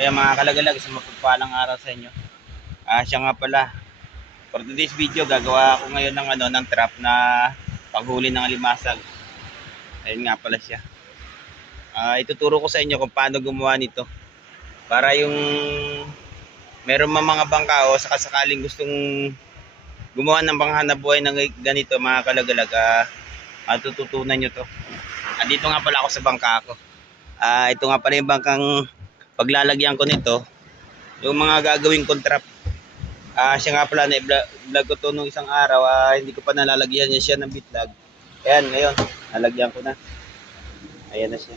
Kaya mga kalagalag, isang mapagpalang araw sa inyo. Siya nga pala, for today's video, gagawa ako ngayon ng, ng trap na panghuli ng alimasag. Ayun nga pala siya. Ituturo ko sa inyo kung paano gumawa nito. Para yung meron mga bangka o sakasakaling gustong gumawa ng panghanapbuhay ng ganito mga kalagalag, matututunan nyo to. Dito nga pala ako sa bangka ko. Ito nga pala yung bangkang paglalagyan ko nito, yung mga gagawing trap. Siya nga pala, na-vlog ko to nung isang araw, hindi ko pa nalalagyan niya siya ng bitlag. Ayan, ngayon, nalagyan ko na. Ayan na siya.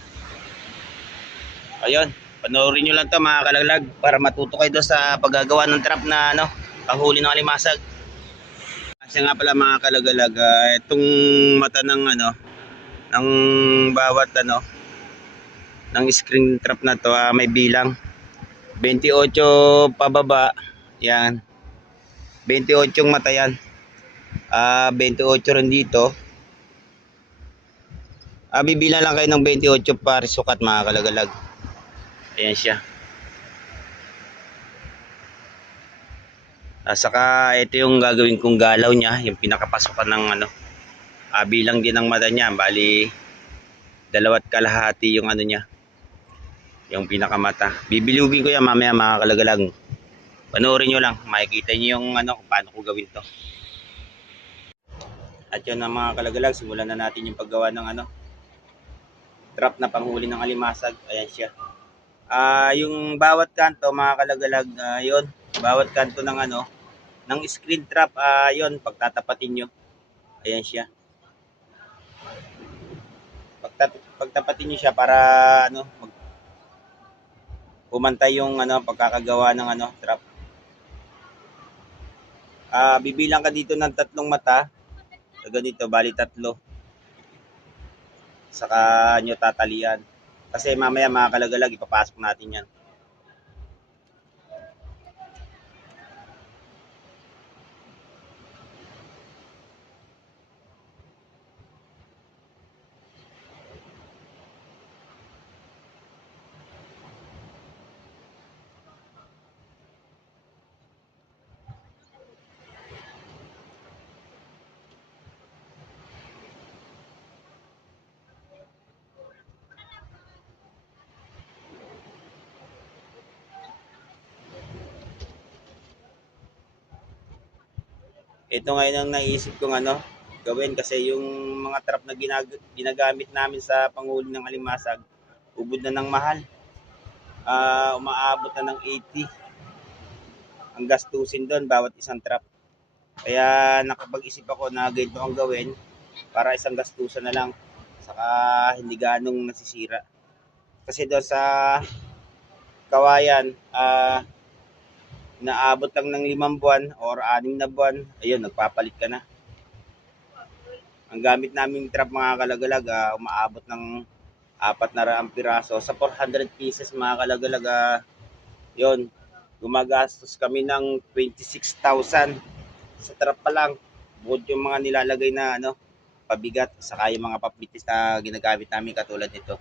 Ayun, panoorin nyo lang to mga kalaglag para matuto kayo doon sa paggagawa ng trap na panghuli ng alimasag. Siya nga pala mga kalagalag, itong mata ng ng bawat ng screen trap na to, may bilang 28 pababa. Yan, 28 yung mata yan. 28 rin dito. Bibilang lang kayo ng 28 para sukat mga kalagalag. Ayan siya. Saka ito yung gagawin kong galaw niya, yung pinakapasokan ng bilang din ng mata niya, bali 2.5 yung niya, yung pinakamata. Bibilugin ko yan mamaya mga kalagalag. Panoorin nyo lang, makikita nyo yung kung paano ko gawin to. At yun na mga kalagalag, simulan na natin yung paggawa ng trap na panghuli ng alimasag. Ayan siya. Yung bawat kanto mga kalagalag, yun, bawat kanto ng ng screen trap, yun, pagtatapatin nyo. Ayan siya. Pagtapatin nyo siya para pumantay yung pagkakagawa ng trap. Bibilang ka dito ng 3 mata. Ganito, bali 3. Saka nyo tatalian. Kasi mamaya mga kalagalag, ipapasok natin yan. Ito ngayon ang naisip kong gawin kasi yung mga trap na ginagamit namin sa panghuli ng alimasag, ubod na ng mahal. Umaabot na ng 80 ang gastusin doon bawat isang trap. Kaya nakapag-isip ako na ganito ang gawin para isang gastusan na lang, saka hindi ganong nasisira. Kasi doon sa kawayan, naabot lang ng 5 buwan or 6 na buwan, ayun, nagpapalit ka na. Ang gamit naming trap mga kalagalag, umaabot ng 400 piraso. Sa 400 pieces mga kalagalag, yun, gumagastos kami ng 26,000 sa trap pa lang. Bukod yung mga nilalagay na pabigat, saka yung mga papitis na ginagamit namin katulad nito.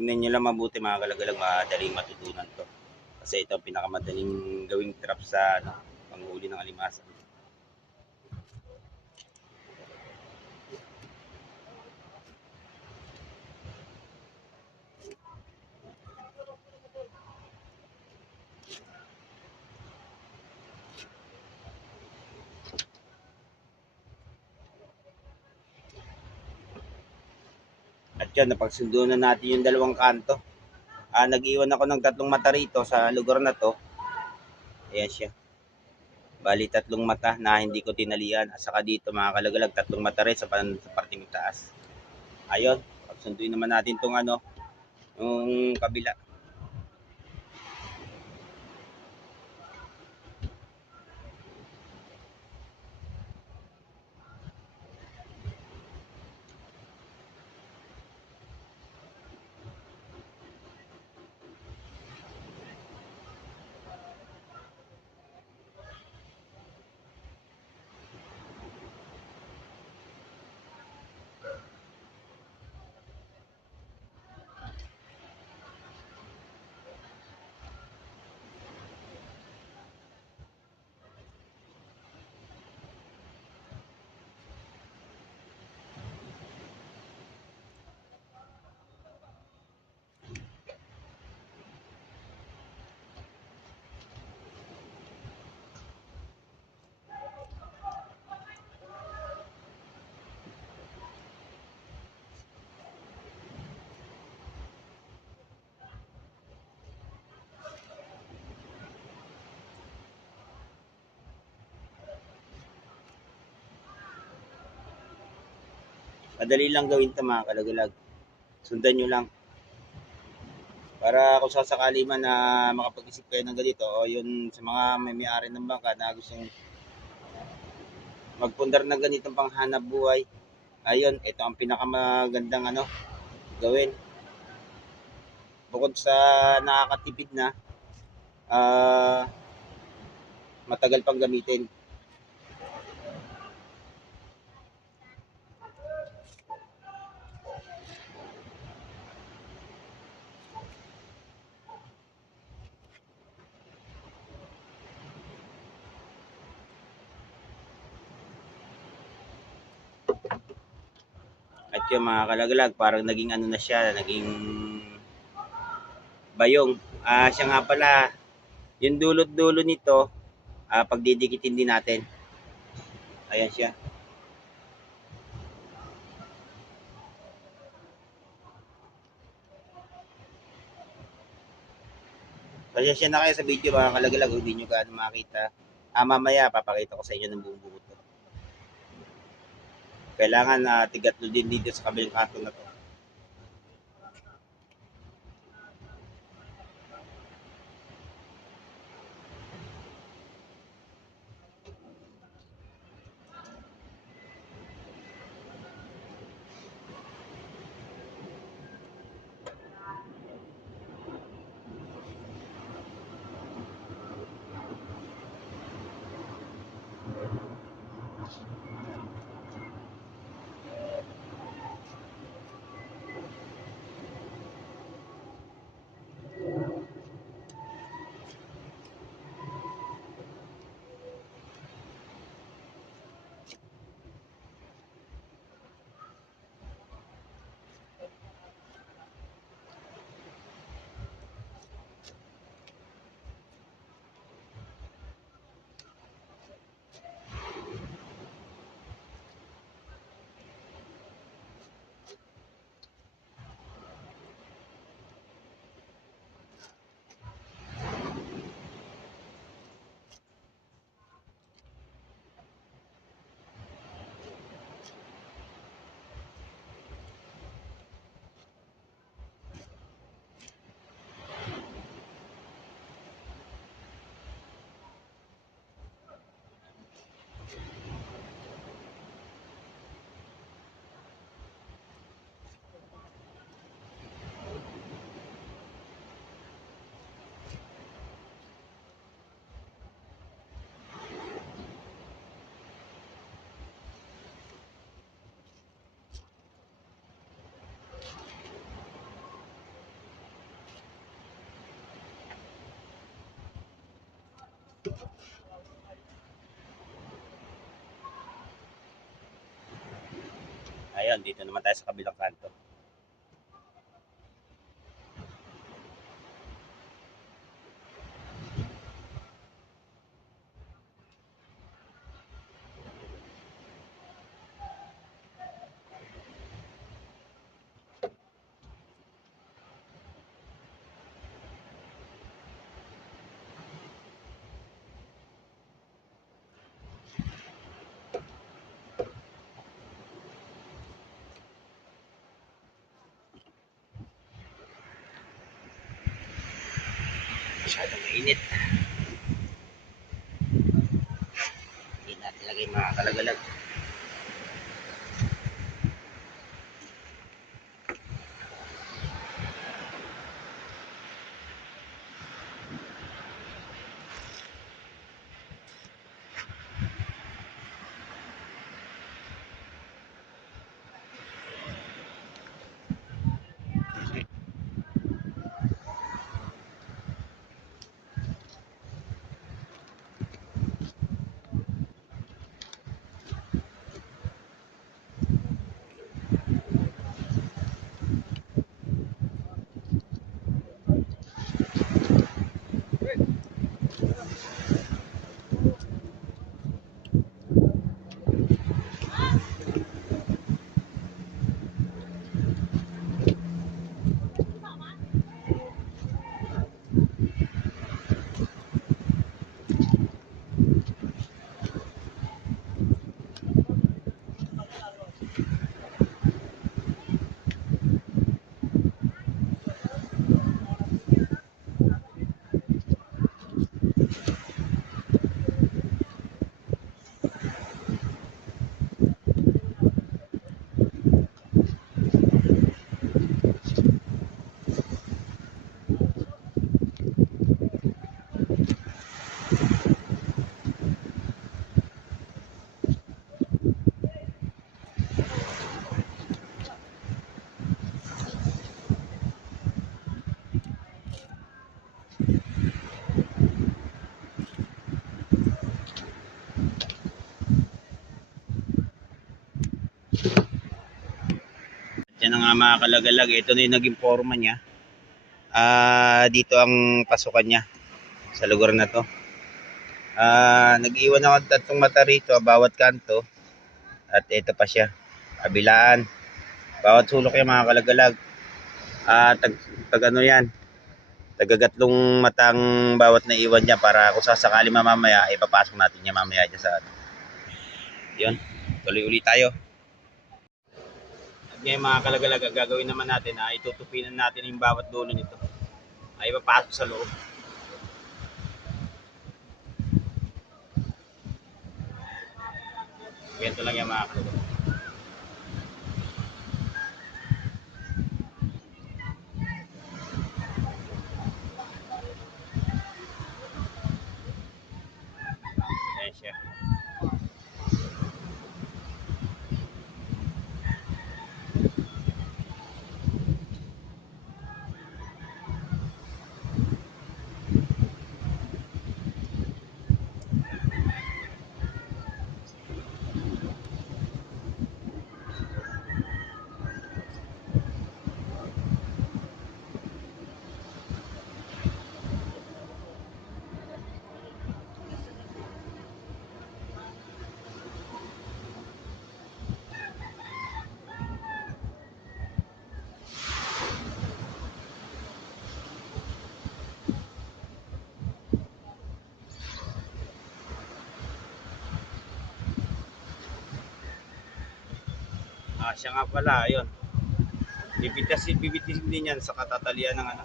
Tingnan nyo lang mabuti mga kalagalag, madaling matutunan to. Kasi ito ang pinakamadaling gawing trap sa panghuli ng alimasag. At yun, napagsundo na natin yung 2 kanto. Nag-iwan ako ng 3 mata rito sa lugar na to. Ayan siya. Bali 3 mata na hindi ko tinalian. At saka dito mga kalagalag, 3 mata rin sa parting taas. Ayun, pagsunduin naman natin itong yung kabila. Madali lang gawin 'to mga kalagalag. Sundan nyo lang. Para kung sasakali man na makapag-isip kayo ng ganito o yun sa mga may-ari ng bangka na gustong magpundar ng ganitong panghanap buhay, ayun, ito ang pinakamagandang gawin. Bukod sa nakakatipid na, ah, matagal pang gamitin. At yung mga kalagalag, parang naging na siya, naging bayong. Siya nga pala, yung dulot-dulo nito, pagdidikitin din natin. Ayan siya. Pasensya na kayo sa video mga kalagalag, hindi nyo gaano makita. Mamaya, papakita ko sa inyo ng buong buo to. Kailangan tigatlo din dito sa kabilang kanto na to. Ayun, dito naman tayo sa kabilang kanto. Masyadong mainit. Hindi natin lagay mga kalagalag. nga mga kalagalag, ito na yung naging forma niya. Dito ang pasukan niya sa lugar na to. Nag-iwan ako ng tatlong mata rito, bawat kanto. At ito pa siya, kabilaan. Bawat sulok yung mga kalagalag. Tag ano yan, tagagatlong matang bawat naiwan niya para kung sasakali mamamaya, ipapasok natin niya mamaya dyan sa ano. Yun, tuloy ulit tayo. At ngayon mga kalagalag, gagawin naman natin na itutupinan natin yung bawat dulo nito. Ay ipapasok sa loob. Ganito lang yung mga kalagalag. Ayan siya. Siya nga pala, ayun. Bibitisin din yan sa katatalian ng ano.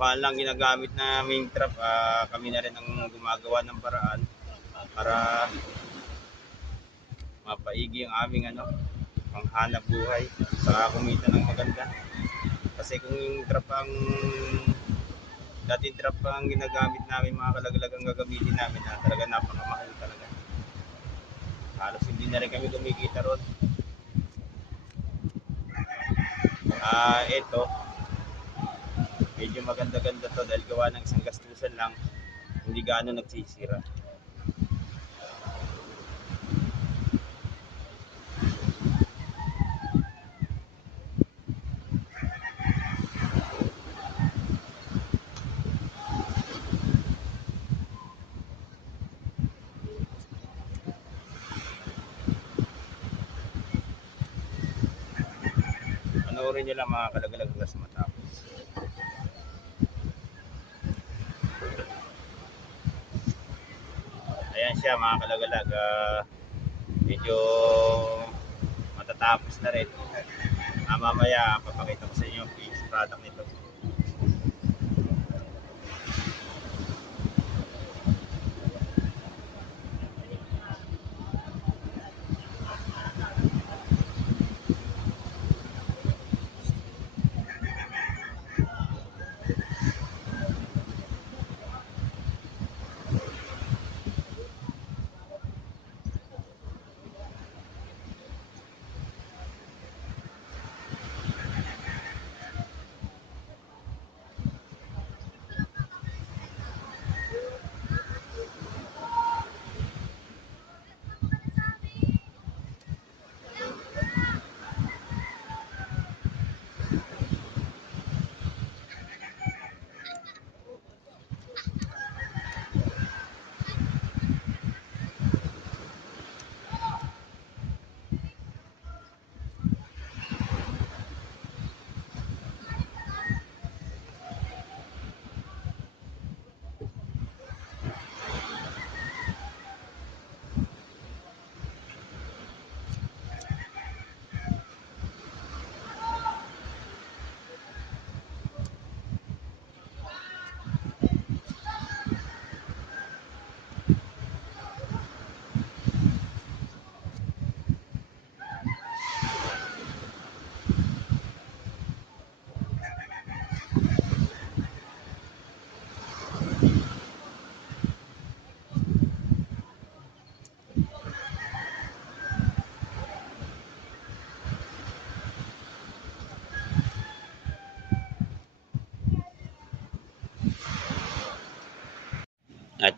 Mahal lang ginagamit naming trap, kami na rin ang gumagawa ng paraan para mapaigi ang aming ano, panghanap buhay, saka kumita ng maganda. Kasi kung yung trap ang dating trap ang ginagamit namin mga kalagalag ang gagamitin namin, talaga napakamahal talaga. Halos hindi na rin kami kumikita ron. Ito medyo maganda-ganda to dahil gawa ng isang gastusan lang, hindi gaano nagsisira. Panoorin nyo lang mga kalagalag hanggang sa matapos. Ayan siya mga kalagalag, medyo matatapos na rin. Mamaya papakita ko sa inyo yung finished product nito.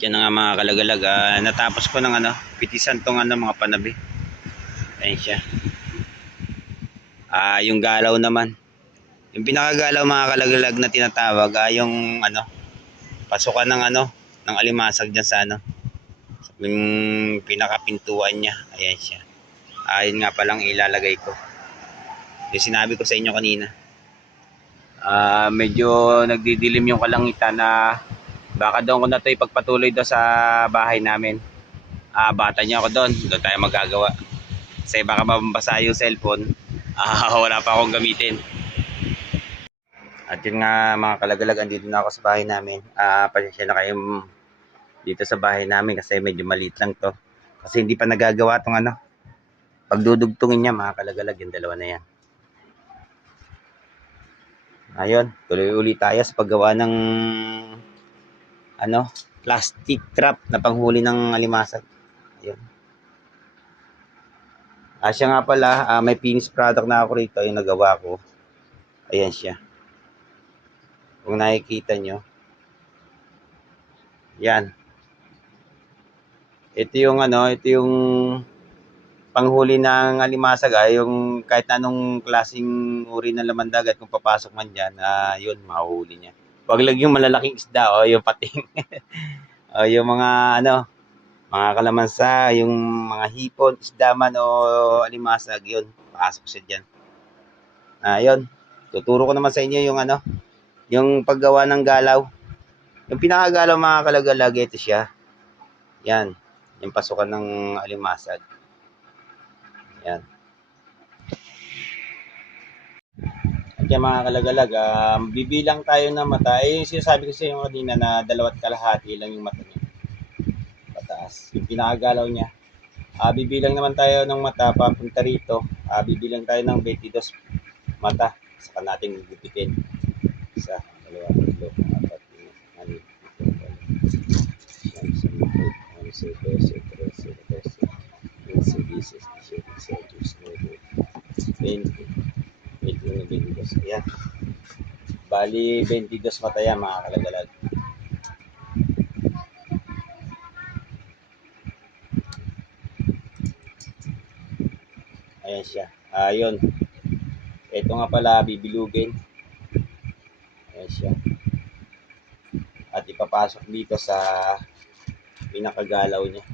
Yan na nga mga kalagalag. Natapos ko ng pitisan tong mga panabi. Ayan siya. Yung galaw naman. Yung pinakagalaw mga kalagalag na tinatawag, yung pasukan ng ng alimasag dyan sa yung pinakapintuan niya. Ayan siya. Yun nga palang ilalagay ko. Yung sinabi ko sa inyo kanina. Medyo nagdidilim yung kalangitan na baka doon ko na ito ipagpatuloy doon sa bahay namin. Bata niya ako doon tayo magagawa. Kasi baka mabasa yung cellphone. Wala pa akong gamitin. At yun nga mga kalagalag, andito na ako sa bahay namin. Pasensya na kayo dito sa bahay namin kasi medyo maliit lang to. Kasi hindi pa nagagawa tong pagdudugtungin niya mga kalagalag, yung dalawa na yan. Ayun, tuloy ulit tayo sa paggawa ng plastic trap na panghuli ng alimasag. Ayun. Siya nga pala, may finished product na ako rito, yung nagawa ko. Ayan siya. Kung nakikita nyo. Yan. Ito yung panghuli ng alimasag, yung kahit anong klaseng uri ng laman dagat kung papasok man diyan, yun mahuhuli niya. Wag lang yung malalaking isda yung pating. Yung mga mga kalamansa, yung mga hipon, isda man o alimasag, yun pasok siya diyan. Yun. Tuturo ko naman sa inyo yung paggawa ng galaw. Yung pinakagalaw mga kalagalag, ito siya. Yan. Yung pasukan ng alimasag. Yan. At yan mga kalagalag, bibilang tayo ng mata. Yung sinasabi ko sa inyo kanina na 2.5 lang yung mata niya. Pataas. Yung pinakagalaw niya. Bibilang naman tayo ng mata papunta rito. Bibilang tayo ng 22 mata. Saka natin gugupitin. 1, 2, 3, 4, 5, 6, 7, 8, 9, 10, 11, 12, 13, 14, 15, 16, 17, 18, 19, 20. Ayan. Bali, 22 mata yan mga kalagalag. Ayan siya. Yun. Ito nga pala, bibilugin. Ayan siya. At ipapasok dito sa pinakagalaw niya.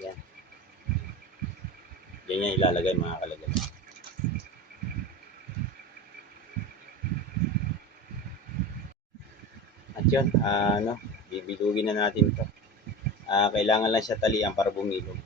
Ayan. Yan yung ilalagay mga kalagalag. At yun, bibilugin na natin ito. Kailangan lang siya talian para bumilog.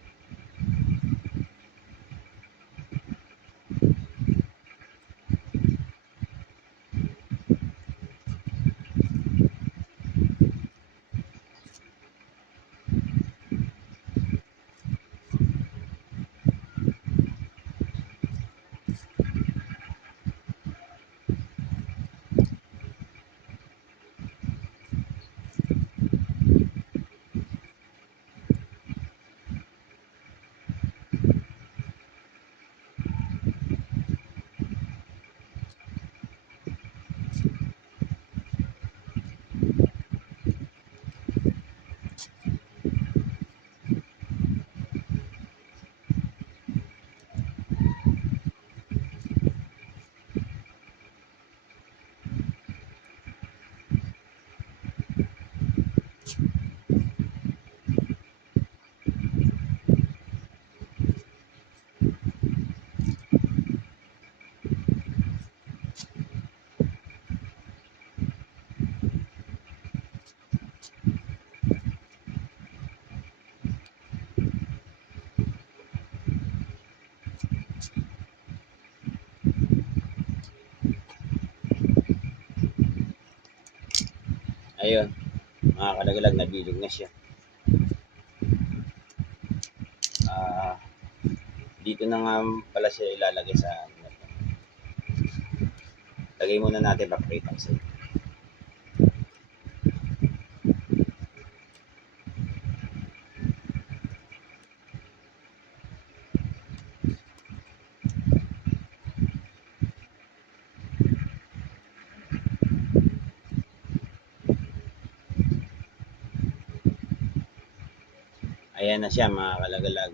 Ayun, mga kalagalag, nabilog na siya. Dito na nga pala siya ilalagay sa lagay muna natin, papakita ko sa inyo. Ayan na siya mga kalagalag.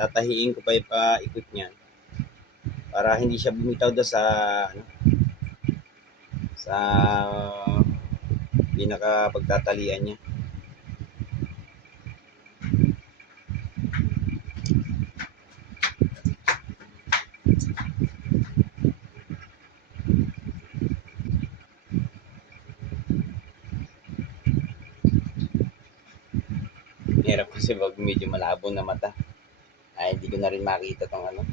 Tatahiin ko pa yung paikot niya para hindi siya bumitaw doon sa ano, sa pinaka pagtatalian niya. Hirap kasi wag medyo malabo na mata. Ay, hindi ko na rin makita tong ano.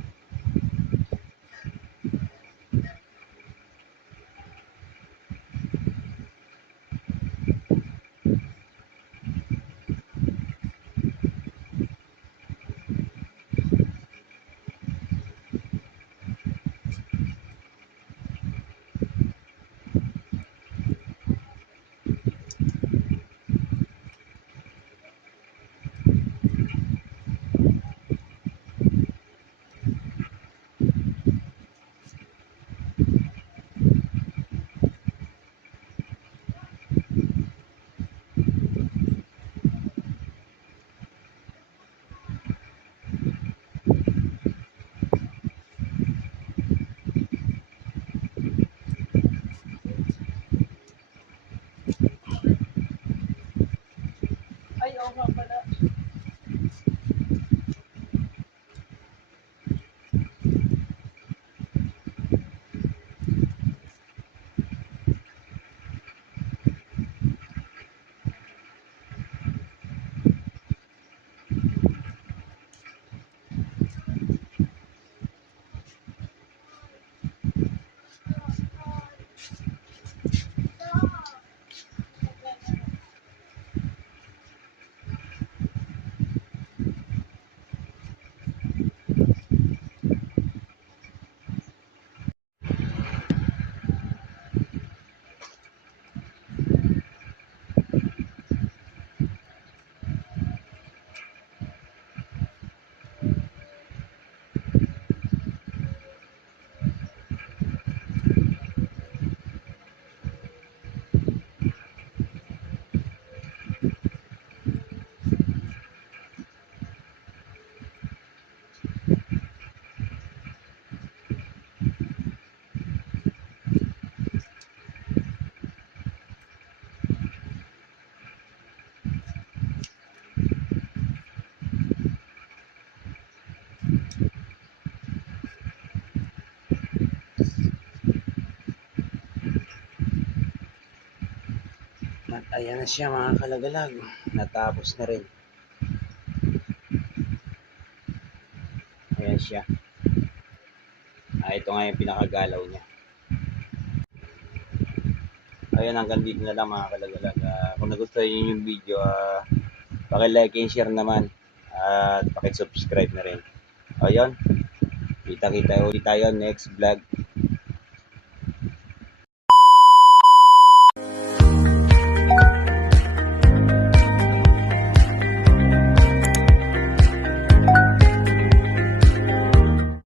Ay, oo nga pala. At ayan na siya mga kalagalag. Natapos na rin. Ayan siya. Ito nga yung pinakagalaw niya. Ayan, hanggang dito na lang mga kalagalag. Kung nagustuhan niyo yung video, paki-like and share naman. At paki-subscribe na rin. Ayun, kita-kita ulit tayo next vlog.